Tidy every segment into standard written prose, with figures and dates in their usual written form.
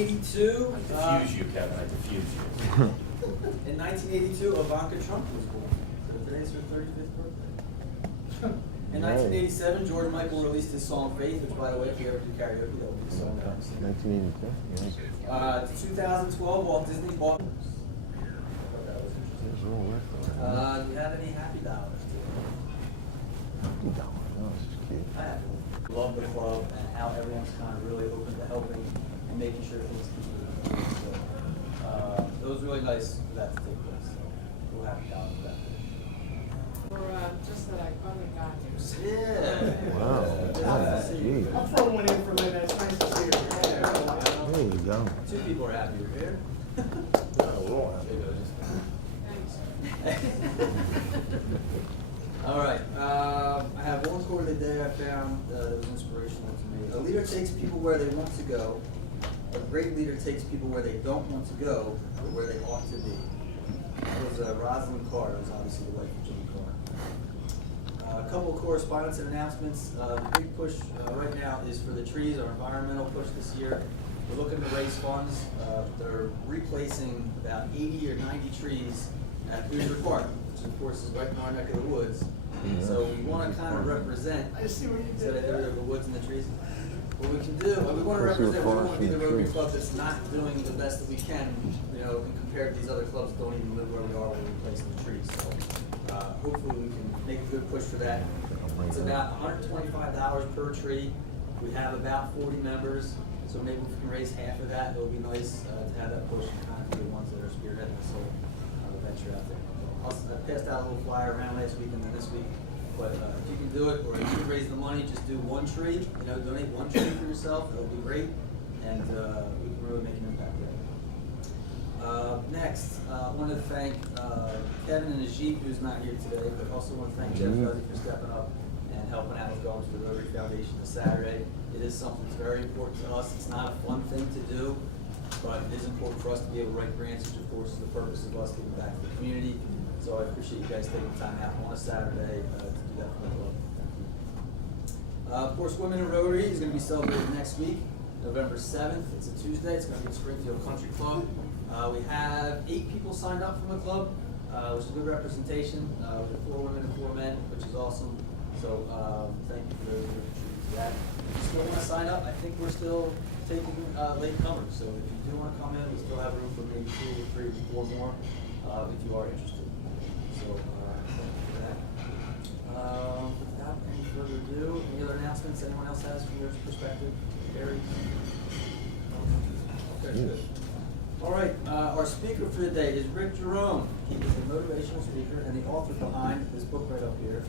1982. I diffuse you, Kevin. I diffuse you. In 1982, Ivanka Trump was born. So today's her 35th birthday. In 1987, Jordan Michael released his song Faith, which, by the way, if you ever do karaoke, that will be the song that I'm singing. 1982, yeah. 2012, Walt Disney bought. Do you have any happy dollars? $50. Oh, this is cute. I have. Love the club and how everyone's kind of really open to helping and making sure things keep moving. So, it was really nice for that to take place. So we'll have dollars for that. Just that I finally got here. Yeah. Wow. Yeah. Gee. I'll throw one in for later. It's nice to see you. There you go. Two people are happy you're here. We're all happy. Thanks. All right. I have one quote of the day I found that was inspirational to me. A leader takes people where they want to go. A great leader takes people where they don't want to go, but where they ought to be. That was Rosalind Carter. That was obviously the wife of Jimmy Carter. A couple of correspondence and announcements. The big push right now is for the trees, our environmental push this year. We're looking to raise funds. They're replacing about 80 or 90 trees at Hoosier Park, which of course is right in our neck of the woods. So we want to kind of represent, I see what you so did that there there. are the woods and the trees. What we can do, we want to represent, we want to be the Rotary Club that's not doing the best that we can, you know, compared to these other clubs that don't even live where we are, we're replacing the trees. So hopefully we can make a good push for that. It's about $125 per tree. We have about 40 members, so maybe if we can raise half of that, it would be nice to have that push and kind of be the ones that are spearheading this whole venture out there. I passed out a little flyer around last week and then this week. But if you can do it, or if you can raise the money, just do one tree. You know, donate one tree for yourself. It'll be great, and we can really make an impact there. Next, I want to thank Kevin and Ajit, who's not here today, but also want to thank Jeff Fuzzy for stepping up and helping out with going to the Rotary Foundation this Saturday. It is something that's very important to us. It's not a fun thing to do, but it is important for us to be able to write grants, which of course is the purpose of us giving back to the community. So I appreciate you guys taking time out on a Saturday to do that for the club. Thank you. Of course, Women in Rotary is going to be celebrated next week, November 7th. It's a Tuesday. It's going to be at Springfield Country Club. We have 8 people signed up from the club, which is a good representation. We have 4 women and 4 men, which is awesome. So thank you for those who are contributing to that. If you still want to sign up, I think we're still taking late comers. So if you do want to come in, we still have room for maybe 2 or 3 or 4 more if you are interested. So thank you for that. Without any further ado, any other announcements anyone else has from your perspective? Gary? Okay, good. All right, our speaker for the day is Rick Jerome. He is the motivational speaker and the author behind this book right up here,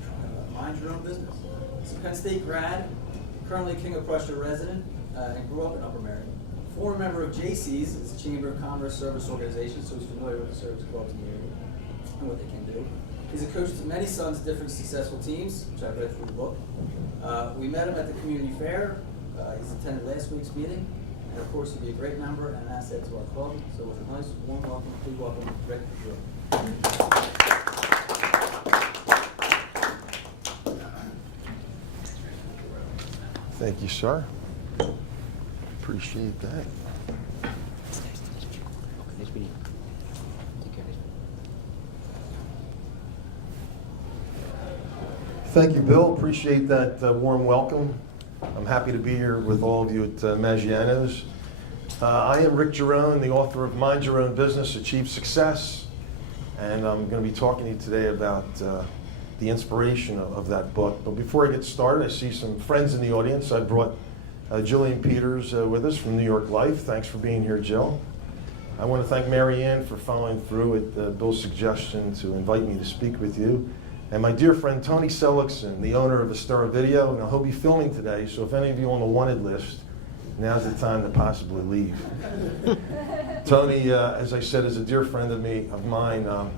Mind Your Own Business. He's a Penn State grad, currently King of Prussia resident, and grew up in Upper Marion. Former member of JC's, it's a Chamber of Commerce service organization, so he's familiar with the service clubs in the area and what they can do. He's a coach to many sons of different successful teams, which I've read through the book. We met him at the community fair. He's attended last week's meeting. And of course, he'll be a great member and an asset to our club. So with a nice warm welcome, please welcome Rick Jerome. Thank you, sir. Appreciate that. Thank you, Bill. Appreciate that warm welcome. I'm happy to be here with all of you at Maggiano's. I am Rick Jerome, the author of Mind Your Own Business, Achieve Success, and I'm going to be talking to you today about the inspiration of that book. But before I get started, I see some friends in the audience. I brought Jillian Peters with us from New York Life. Thanks for being here, Jill. I want to thank Mary Ann for following through with Bill's suggestion to invite me to speak with you. And my dear friend Tony Seligson, the owner of Astera Video, and he'll be filming today, so if any of you on the wanted list, now's the time to possibly leave. Tony, as I said, is a dear friend of mine.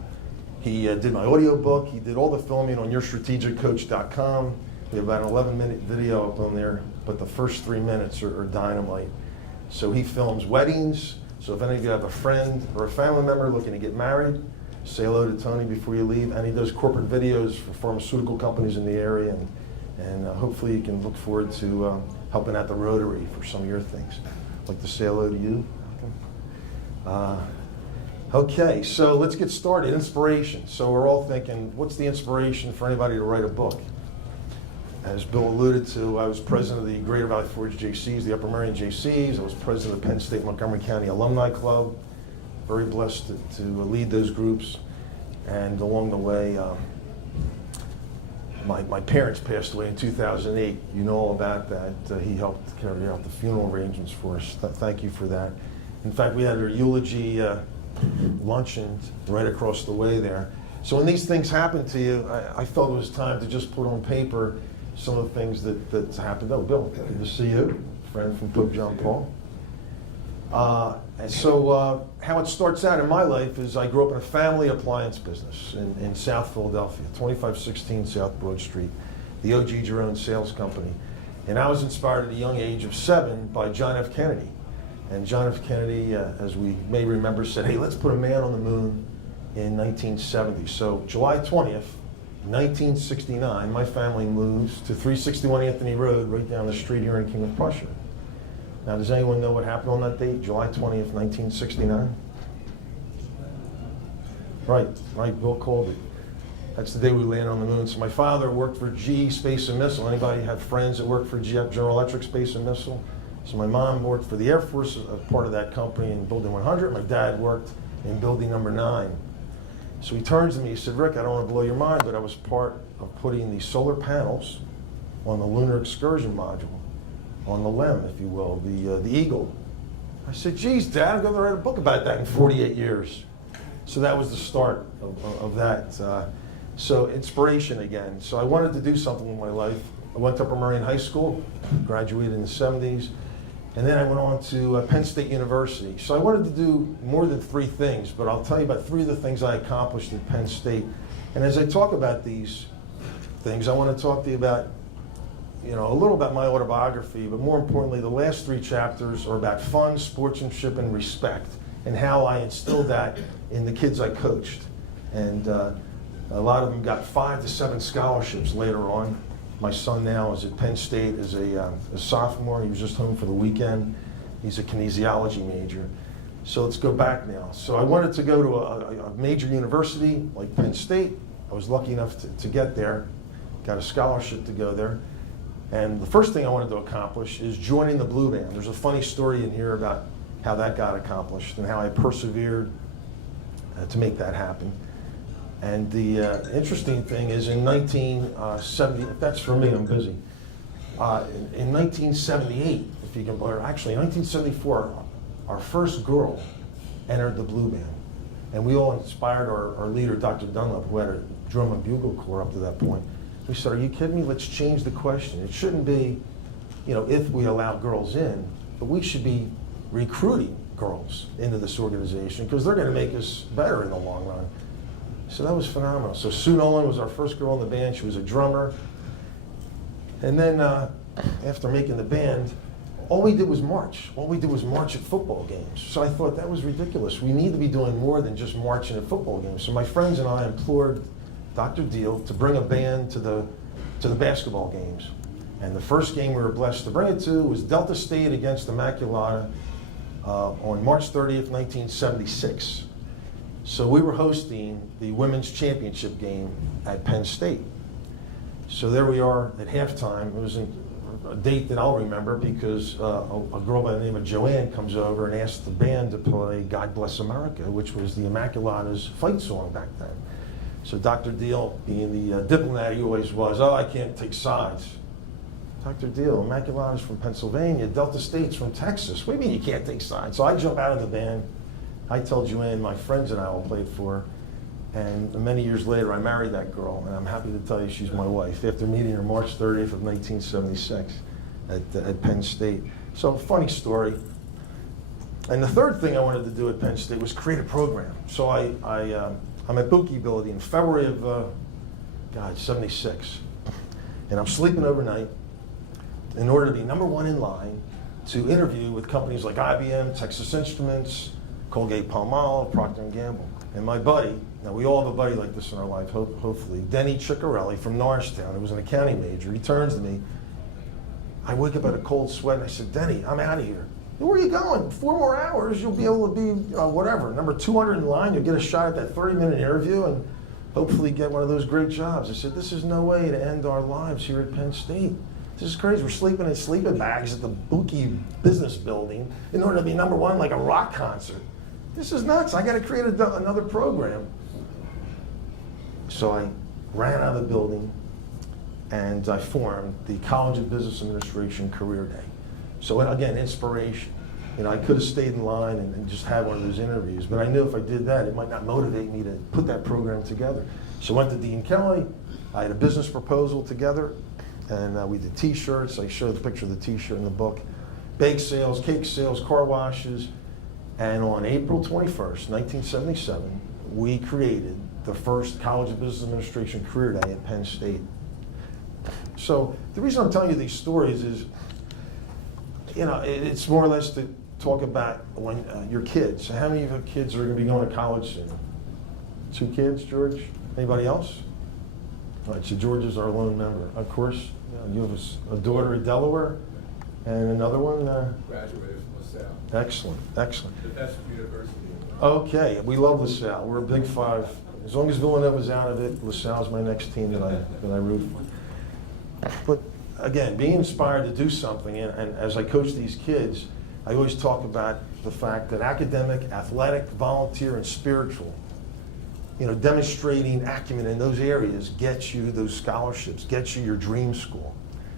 He did my audio book. He did all the filming on YourStrategicCoach.com. We have about an 11-minute video up on there, but the first 3 minutes are dynamite. So he films weddings. So if any of you have a friend or a family member looking to get married, say hello to Tony before you leave. And he does corporate videos for pharmaceutical companies in the area, and hopefully you can look forward to helping out the Rotary for some of your things. I'd like to say hello to you. Okay, so let's get started. Inspiration. So we're all thinking, what's the inspiration for anybody to write a book? As Bill alluded to, I was president of the Greater Valley Forge JCs, the Upper Merion JCs. I was president of the Penn State Montgomery County Alumni Club. Very blessed to lead those groups. And along the way, my parents passed away in 2008. You know all about that. He helped carry out the funeral arrangements for us. Thank you for that. In fact, we had our eulogy luncheon right across the way there. So when these things happen to you, I felt it was time to just put on paper some of the things that's happened. Oh, Bill, good to see you, friend from Pope John Paul. And so how it starts out in my life is I grew up in a family appliance business in South Philadelphia, 2516 South Broad Street, the O.G. Jerome Sales Company. And I was inspired at a young age of 7 by John F. Kennedy. And John F. Kennedy, as we may remember, said, hey, let's put a man on the moon in 1970. So July 20th, 1969, my family moves to 361 Anthony Road, right down the street here in King of Prussia. Now, does anyone know what happened on that date, July 20th, 1969? Right, Bill called it. That's the day we landed on the moon. So my father worked for GE Space and Missile. Anybody have friends that worked for General Electric Space and Missile? So my mom worked for the Air Force, part of that company in Building 100. My dad worked in Building number 9. So he turns to me, he said, Rick, I don't want to blow your mind, but I was part of putting the solar panels on the lunar excursion module, on the LEM, if you will, the Eagle. I said, geez, Dad, I'm going to write a book about that in 48 years. So that was the start of that. So inspiration again. So I wanted to do something in my life. I went to Upper Merion High School, graduated in the 70s, and then I went on to Penn State University. So I wanted to do more than 3 things, but I'll tell you about 3 of the things I accomplished at Penn State. And as I talk about these things, I want to talk to you about, a little about my autobiography, but more importantly, the last 3 chapters are about fun, sportsmanship, and respect, and how I instilled that in the kids I coached. And a lot of them got 5 to 7 scholarships later on. My son now is at Penn State as a sophomore. He was just home for the weekend. He's a kinesiology major. So let's go back now. So I wanted to go to a major university like Penn State. I was lucky enough to get there, got a scholarship to go there. And the first thing I wanted to accomplish is joining the Blue Band. There's a funny story in here about how that got accomplished and how I persevered to make that happen. And the interesting thing is in 1970, that's for me, I'm busy. In 1978, if you can, or actually 1974, our first girl entered the Blue Band. And we all inspired our leader, Dr. Dunlap, who had a drum and bugle corps up to that point. We said, are you kidding me? Let's change the question. It shouldn't be, if we allow girls in, but we should be recruiting girls into this organization because they're going to make us better in the long run. So that was phenomenal. So Sue Nolan was our first girl in the band. She was a drummer. And then after making the band, all we did was march. All we did was march at football games. So I thought that was ridiculous. We need to be doing more than just marching at football games. So my friends and I implored Dr. Deal to bring a band to the basketball games. And the first game we were blessed to bring it to was Delta State against Immaculata on March 30th, 1976. So we were hosting the women's championship game at Penn State. So there we are at halftime. It was a date that I'll remember because a girl by the name of Joanne comes over and asks the band to play God Bless America, which was the Immaculata's fight song back then. So Dr. Deal, being the diplomat he always was, I can't take sides. Dr. Deal, Immaculata's from Pennsylvania, Delta State's from Texas. What do you mean you can't take sides? So I jump out of the band. I tell Joanne, my friends and I all played for her. And many years later, I married that girl, and I'm happy to tell you she's my wife, after meeting her March 30th of 1976 at Penn State. So, funny story. And the third thing I wanted to do at Penn State was create a program. So I'm at Bookability in February of, 76. And I'm sleeping overnight in order to be #1 in line to interview with companies like IBM, Texas Instruments, Colgate-Palmolive, Procter & Gamble. And my buddy, now we all have a buddy like this in our life, hopefully, Denny Ciccarelli from Norristown, who was an accounting major, he turns to me. I wake up in a cold sweat and I said, Denny, I'm out of here. Where are you going? 4 more hours, you'll be able to be, whatever, number 200 in line, you'll get a shot at that 30-minute interview and hopefully get one of those great jobs. I said, this is no way to end our lives here at Penn State. This is crazy. We're sleeping in sleeping bags at the Buki Business Building in order to be number one like a rock concert. This is nuts. I got to create another program. So I ran out of the building and I formed the College of Business Administration Career Day. So again, inspiration. I could have stayed in line and just had one of those interviews, but I knew if I did that, it might not motivate me to put that program together. So I went to Dean Kelly. I had a business proposal together, and we did T-shirts. I showed the picture of the T-shirt in the book. Bake sales, cake sales, car washes. And on April 21st, 1977, we created the first College of Business Administration Career Day at Penn State. So the reason I'm telling you these stories is, it's more or less to talk about when your kids. How many of your kids are going to be going to college soon? 2 kids, George? Anybody else? All right, so George is our lone member. Of course, you have a daughter in Delaware, and another one? Graduated from LaSalle. Excellent, excellent. The best university. Okay, we love LaSalle. We're a big 5. As long as Villanova's out of it, LaSalle's my next team that I root for. But again, being inspired to do something, and as I coach these kids, I always talk about the fact that academic, athletic, volunteer, and spiritual, demonstrating acumen in those areas gets you those scholarships, gets you your dream school.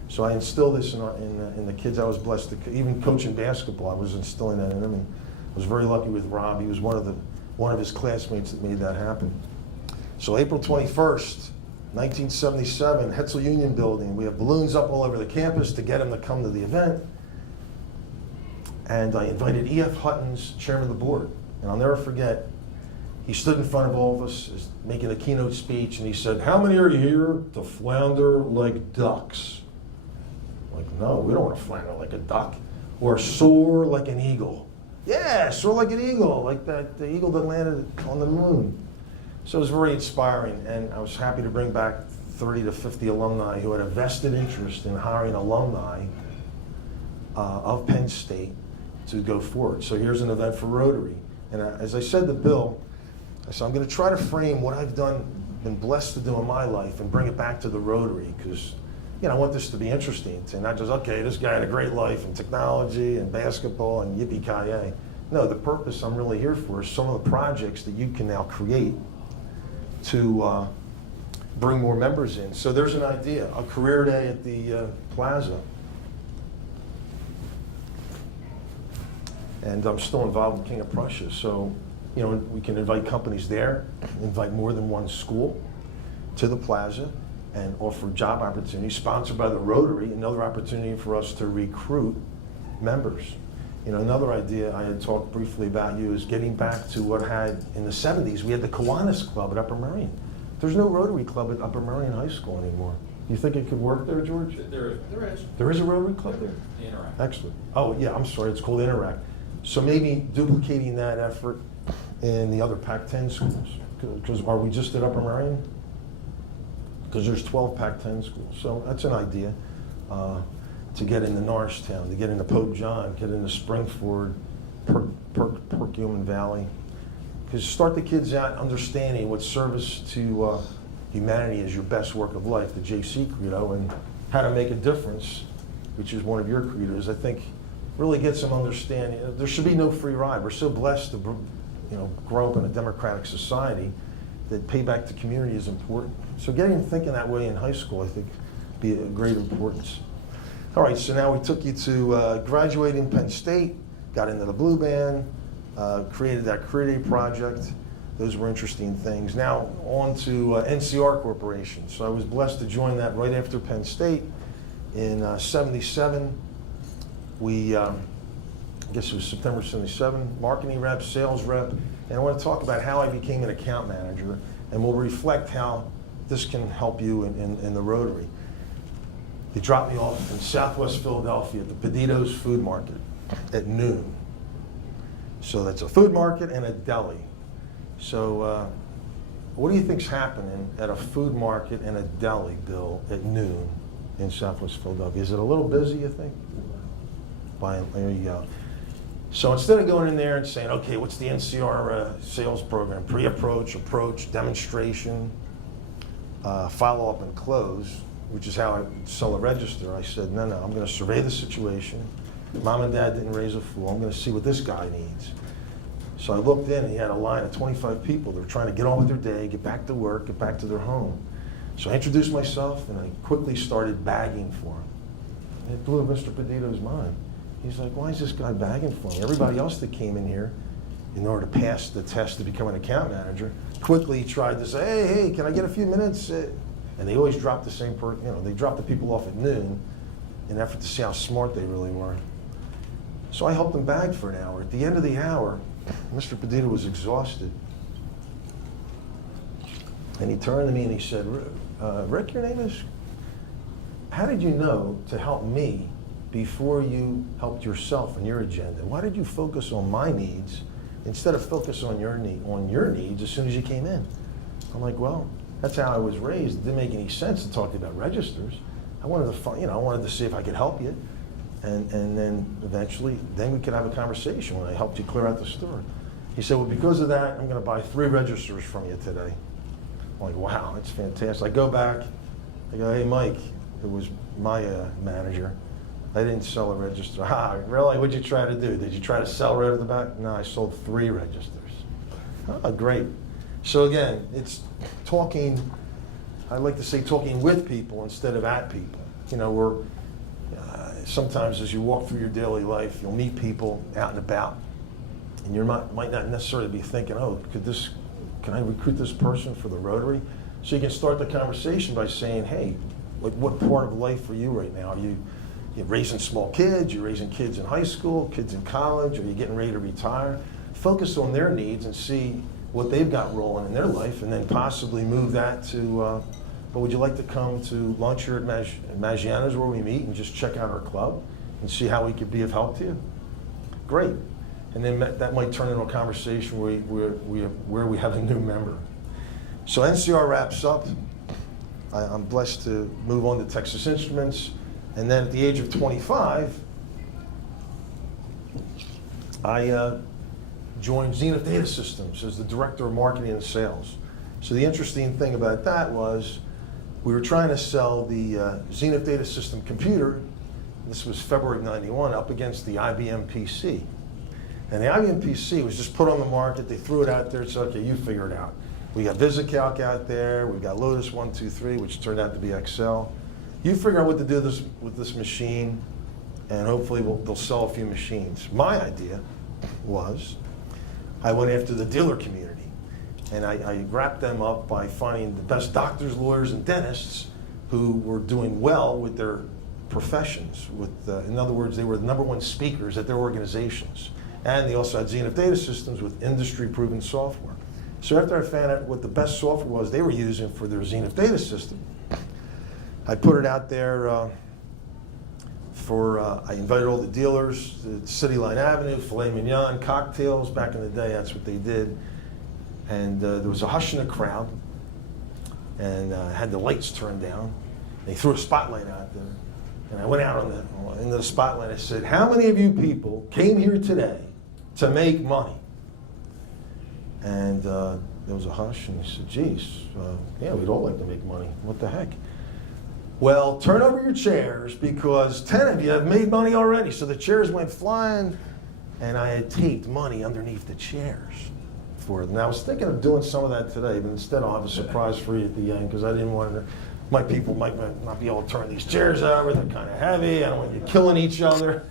So I instill this in the kids. I was blessed to, even coaching basketball, I was instilling that in them, and I was very lucky with Rob. He was one of his classmates that made that happen. So April 21st, 1977, Hetzel Union Building. We have balloons up all over the campus to get them to come to the event. And I invited E.F. Hutton's chairman of the board. And I'll never forget, he stood in front of all of us making a keynote speech, and he said, how many are here to flounder like ducks? Like, no, we don't want to flounder like a duck. Or soar like an eagle. Yeah, soar like an eagle, like the eagle that landed on the moon. So it was very inspiring, and I was happy to bring back 30 to 50 alumni who had a vested interest in hiring alumni of Penn State to go forward. So here's an event for Rotary. And as I said to Bill, I said, I'm going to try to frame what I've been blessed to do in my life and bring it back to the Rotary, because I want this to be interesting, to not just, okay, this guy had a great life in technology and basketball and yippee-ki-yay. No, the purpose I'm really here for is some of the projects that you can now create to bring more members in. So there's an idea, a career day at the Plaza. And I'm still involved with King of Prussia, so we can invite companies there, invite more than one school to the Plaza, and offer job opportunities, sponsored by the Rotary, another opportunity for us to recruit members. Another idea I had talked briefly about is getting back to what had in the 70s. We had the Kiwanis Club at Upper Merion. There's no Rotary Club at Upper Merion High School anymore. Do you think it could work there, George? There is. There is a Rotary Club there? Interact. Excellent. Oh, yeah, I'm sorry, it's called Interact. So maybe duplicating that effort in the other Pac-10 schools. Because are we just at Upper Merion? Because there's 12 Pac-10 schools. So that's an idea. To get into Norristown, to get into Pope John, get into Springford, Perkiomen Valley. Because start the kids out understanding what service to humanity is your best work of life, the JC credo, and how to make a difference, which is one of your credos. I think really get some understanding. There should be no free ride. We're so blessed to grow up in a democratic society that payback to community is important. So getting them thinking that way in high school, I think, be a great importance. All right, so now we took you to graduating Penn State, got into the Blue Band, created that Career Day project. Those were interesting things. Now on to NCR Corporation. So I was blessed to join that right after Penn State in 77. We, I guess it was September 77, marketing rep, sales rep, and I want to talk about how I became an account manager, and we'll reflect how this can help you in the Rotary. They dropped me off in Southwest Philadelphia at the Pedito's Food Market at noon. So that's a food market and a deli. So what do you think's happening at a food market and a deli, Bill, at noon in Southwest Philadelphia? Is it a little busy, you think? There you go. So instead of going in there and saying, okay, what's the NCR sales program? Pre-approach, approach, demonstration, follow-up, and close, which is how I sell a register. I said, no, I'm going to survey the situation. Mom and Dad didn't raise a fool. I'm going to see what this guy needs. So I looked in, and he had a line of 25 people that were trying to get on with their day, get back to work, get back to their home. So I introduced myself, and I quickly started bagging for him. And it blew Mr. Pedito's mind. He's like, why is this guy bagging for me? Everybody else that came in here, in order to pass the test to become an account manager, quickly tried to say, hey, can I get a few minutes? And they always dropped the same person, they dropped the people off at noon in an effort to see how smart they really were. So I helped them bag for an hour. At the end of the hour, Mr. Pedito was exhausted. And he turned to me and he said, Rick, your name is? How did you know to help me before you helped yourself and your agenda? Why did you focus on my needs instead of focus on your needs as soon as you came in? I'm like, well, that's how I was raised. It didn't make any sense to talk about registers. I wanted to, I wanted to see if I could help you, and then eventually, then we could have a conversation when I helped you clear out the store. He said, well, because of that, I'm going to buy 3 registers from you today. I'm like, wow, that's fantastic. I go back, I go, hey, Mike, who was my manager, I didn't sell a register. Ah, really? What'd you try to do? Did you try to sell right at the back? No, I sold 3 registers. Oh, great. So again, it's talking, I like to say talking with people instead of at people. Sometimes as you walk through your daily life, you'll meet people out and about, and you might not necessarily be thinking, oh, can I recruit this person for the Rotary? So you can start the conversation by saying, hey, what part of life are you right now? Are you raising small kids? You're raising kids in high school, kids in college? Are you getting ready to retire? Focus on their needs and see what they've got rolling in their life, and then possibly move that to, but would you like to come to lunch here at Maggiano's where we meet and just check out our club and see how we could be of help to you? Great. And then that might turn into a conversation where we have a new member. So NCR wraps up. I'm blessed to move on to Texas Instruments. And then at the age of 25, I joined Zenith Data Systems as the Director of Marketing and Sales. So the interesting thing about that was we were trying to sell the Zenith Data System computer, this was February of '91, up against the IBM PC. And the IBM PC was just put on the market, they threw it out there, said, okay, you figure it out. We got VisiCalc out there, we got Lotus 123, which turned out to be Excel. You figure out what to do with this machine, and hopefully they'll sell a few machines. My idea was, I went after the dealer community, and I wrapped them up by finding the best doctors, lawyers, and dentists who were doing well with their professions. In other words, they were the #1 speakers at their organizations. And they also had Zenith Data Systems with industry-proven software. So after I found out what the best software was they were using for their Zenith Data System, I put it out there I invited all the dealers to City Line Avenue, filet mignon, cocktails. Back in the day, that's what they did. And there was a hush in the crowd, and had the lights turned down. They threw a spotlight out there. And I went out into the spotlight. I said, how many of you people came here today to make money? And there was a hush, and he said, geez, yeah, we'd all like to make money. What the heck? Well, turn over your chairs because 10 of you have made money already. So the chairs went flying, and I had taped money underneath the chairs for it. And I was thinking of doing some of that today, but instead I'll have a surprise for you at the end because I didn't want to. My people might not be able to turn these chairs over. They're kind of heavy. I don't want you killing each other.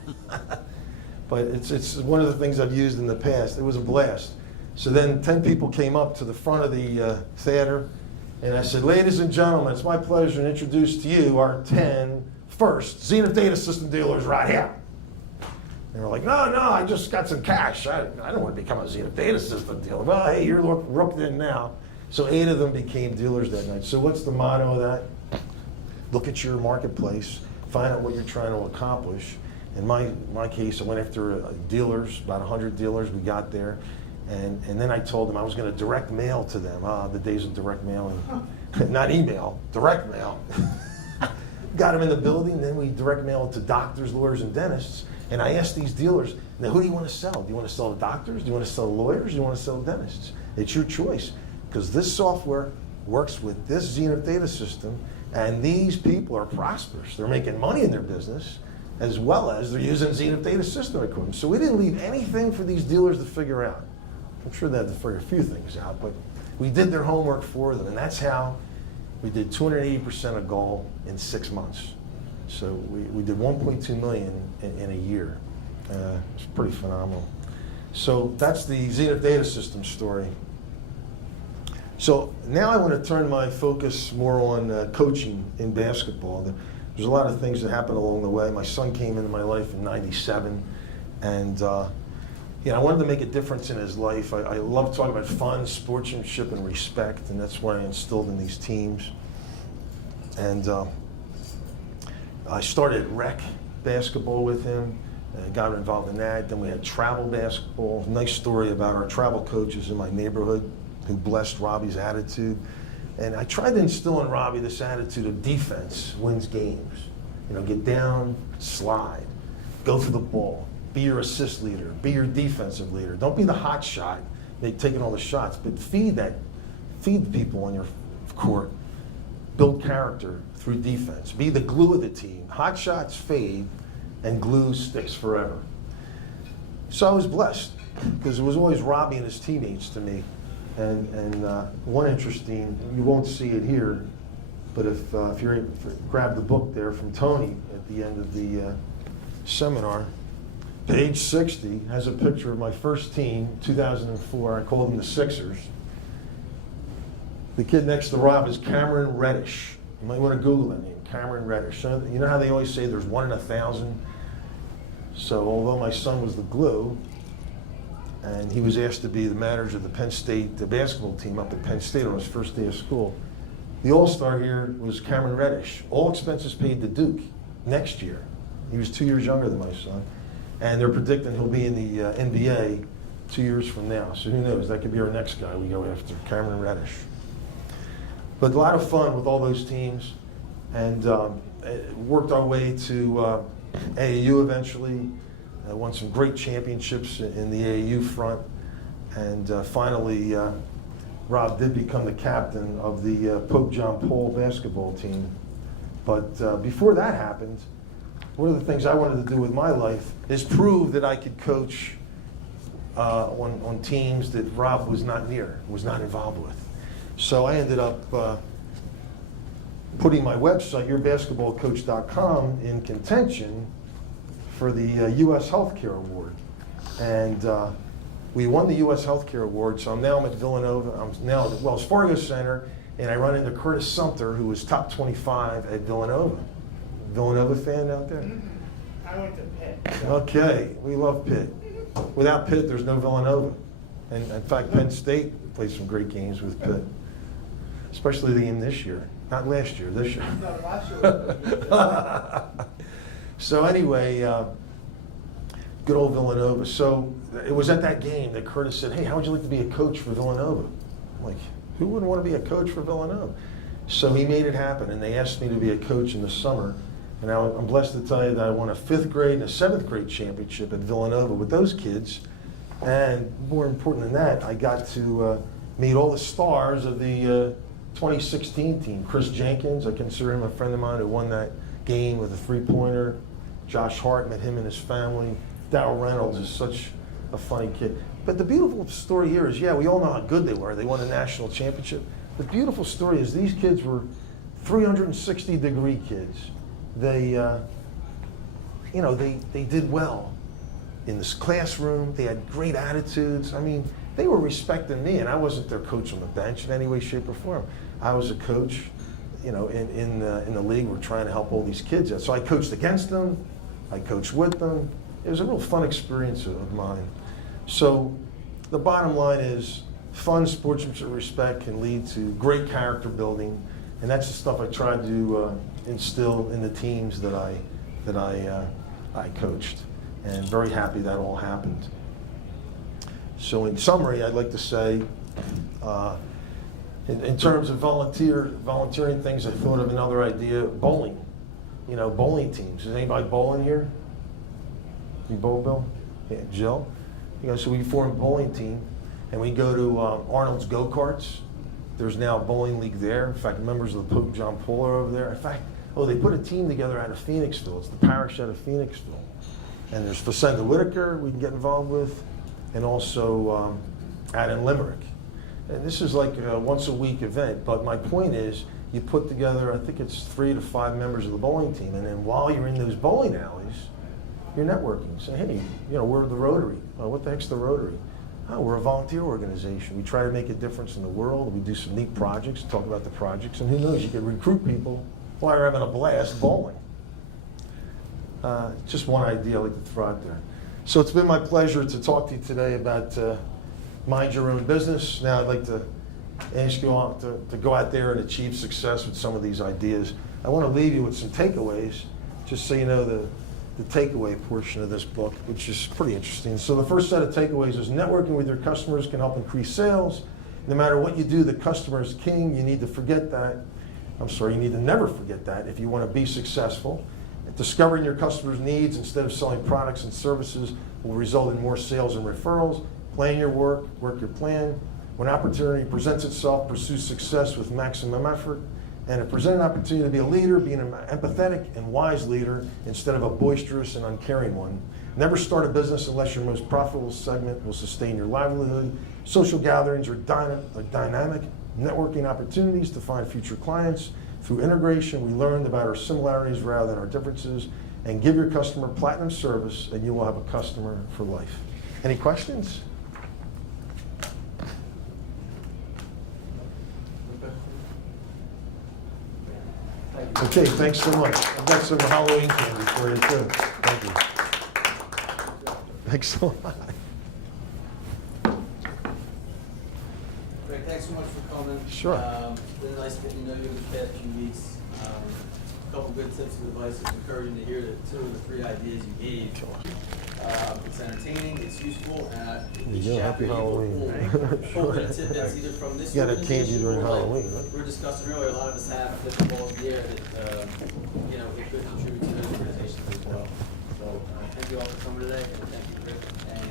But it's one of the things I've used in the past. It was a blast. So then 10 people came up to the front of the theater, and I said, ladies and gentlemen, it's my pleasure to introduce to you our 10 first Zenith Data System dealers right here. They were like, no, I just got some cash. I don't want to become a Zenith Data System dealer. Well, hey, you're roped in now. So 8 of them became dealers that night. So what's the motto of that? Look at your marketplace, find out what you're trying to accomplish. In my case, I went after dealers, about 100 dealers we got there. And then I told them I was going to direct mail to them. The days of direct mailing. Not email, direct mail. Got them in the building, then we direct mailed to doctors, lawyers, and dentists. And I asked these dealers, now who do you want to sell? Do you want to sell to doctors? Do you want to sell to lawyers? Do you want to sell to dentists? It's your choice, because this software works with this Zenith data system, and these people are prosperous. They're making money in their business, as well as they're using Zenith data system equipment. So we didn't leave anything for these dealers to figure out. I'm sure they had to figure a few things out, but we did their homework for them, and that's how we did 280% of goal in 6 months. So we did 1.2 million in a year. It's pretty phenomenal. So that's the Zenith data system story. So now I want to turn my focus more on coaching in basketball. There's a lot of things that happened along the way. My son came into my life in '97, and I wanted to make a difference in his life. I love talking about fun, sportsmanship, and respect, and that's what I instilled in these teams. And I started rec basketball with him, got involved in that. Then we had travel basketball. Nice story about our travel coaches in my neighborhood who blessed Robbie's attitude. And I tried to instill in Robbie this attitude of defense wins games. You know, get down, slide, go for the ball, be your assist leader, be your defensive leader. Don't be the hot shot, taking all the shots, but feed the people on your court. Build character through defense. Be the glue of the team. Hot shots fade, and glue sticks forever. So I was blessed, because it was always Robbie and his teammates to me. And one interesting, you won't see it here, but if you grab the book there from Tony at the end of the seminar, page 60 has a picture of my first team, 2004. I called them the Sixers. The kid next to Rob is Cameron Reddish. You might want to Google that name, Cameron Reddish. So, you know how they always say there's 1 in 1,000? So although my son was the glue, and he was asked to be the manager of the Penn State basketball team up at Penn State on his first day of school, the all-star here was Cameron Reddish. All expenses paid to Duke next year. He was 2 years younger than my son. And they're predicting he'll be in the NBA 2 years from now. So who knows? That could be our next guy we go after, Cameron Reddish. But a lot of fun with all those teams, and worked our way to AAU eventually. Won some great championships in the AAU front, and finally Rob did become the captain of the Pope John Paul basketball team. But before that happened, one of the things I wanted to do with my life is prove that I could coach on teams that Rob was not near, was not involved with. So I ended up putting my website, yourbasketballcoach.com, in contention for the U.S. Healthcare Award. And we won the U.S. Healthcare Award, so I'm at Villanova. I'm now at the Wells Fargo Center, and I run into Curtis Sumter, who was top 25 at Villanova. Villanova fan out there? I went to Pitt. Okay, we love Pitt. Without Pitt, there's no Villanova. And in fact, Penn State played some great games with Pitt, especially the game this year. Not last year, this year. No, last year. So anyway, good old Villanova. So it was at that game that Curtis said, hey, how would you like to be a coach for Villanova? I'm like, who wouldn't want to be a coach for Villanova? So he made it happen, and they asked me to be a coach in the summer. And I'm blessed to tell you that I won a 5th grade and a 7th grade championship at Villanova with those kids. And more important than that, I got to meet all the stars of the 2016 team. Chris Jenkins, I consider him a friend of mine, who won that game with a 3-pointer. Josh Hart, met him and his family. Darryl Reynolds is such a funny kid. But the beautiful story here is, yeah, we all know how good they were. They won a national championship. The beautiful story is these kids were 360-degree kids. They, they did well in this classroom. They had great attitudes. I mean, they were respecting me, and I wasn't their coach on the bench in any way, shape, or form. I was a coach, in the league. We're trying to help all these kids out. So I coached against them. I coached with them. It was a real fun experience of mine. So the bottom line is, fun, sportsmanship, respect can lead to great character building, and that's the stuff I tried to instill in the teams that I coached, and very happy that all happened. So in summary, I'd like to say, in terms of volunteering things, I thought of another idea: bowling. Bowling teams. Is anybody bowling here? You bowl, Bill? Yeah, Jill? You know, so we form a bowling team, and we go to Arnold's Go-Karts. There's now a bowling league there. In fact, members of the Pope John Paul are over there. In fact, they put a team together out of Phoenixville. It's the parish out of Phoenixville. And there's Facenda Whitaker we can get involved with, and also out in Limerick. And this is like a once-a-week event, but my point is, you put together, I think it's 3 to 5 members of the bowling team, and then while you're in those bowling alleys, you're networking. Say, hey, you know, we're the Rotary. Oh, what the heck's the Rotary? Oh, we're a volunteer organization. We try to make a difference in the world. We do some neat projects, talk about the projects, and who knows, you could recruit people while you're having a blast bowling. Just one idea I'd like to throw out there. So it's been my pleasure to talk to you today about mind your own business. Now I'd like to ask you all to go out there and achieve success with some of these ideas. I want to leave you with some takeaways, just so you know the takeaway portion of this book, which is pretty interesting. So the first set of takeaways is networking with your customers can help increase sales. No matter what you do, the customer is king. You need to forget that. You need to never forget that if you want to be successful. Discovering your customers' needs instead of selling products and services will result in more sales and referrals. Plan your work your plan. When opportunity presents itself, pursue success with maximum effort. And if presented an opportunity to be a leader, be an empathetic and wise leader instead of a boisterous and uncaring one. Never start a business unless your most profitable segment will sustain your livelihood. Social gatherings are dynamic networking opportunities to find future clients. Through integration, we learned about our similarities rather than our differences. And give your customer platinum service, and you will have a customer for life. Any questions? Okay, thanks so much. I've got some Halloween candy for you too. Thank you. Thanks so much. Greg, thanks so much for coming. Sure. It's been nice getting to know you in the past few weeks. A couple good tips and advice. It's encouraging to hear the 2 of the 3 ideas you gave. It's entertaining, it's useful, and Happy Halloween. Hopefully tidbits either from this You got a candy organization during or like Halloween, right? we were discussing earlier, a lot of us have different balls in the air that, you know, it could contribute to those organizations as well. So, thank you all for coming today, and thank you, Rick, and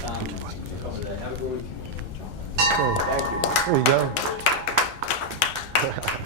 Tom for coming today. Have a good week. Okay. Thank you. There you go.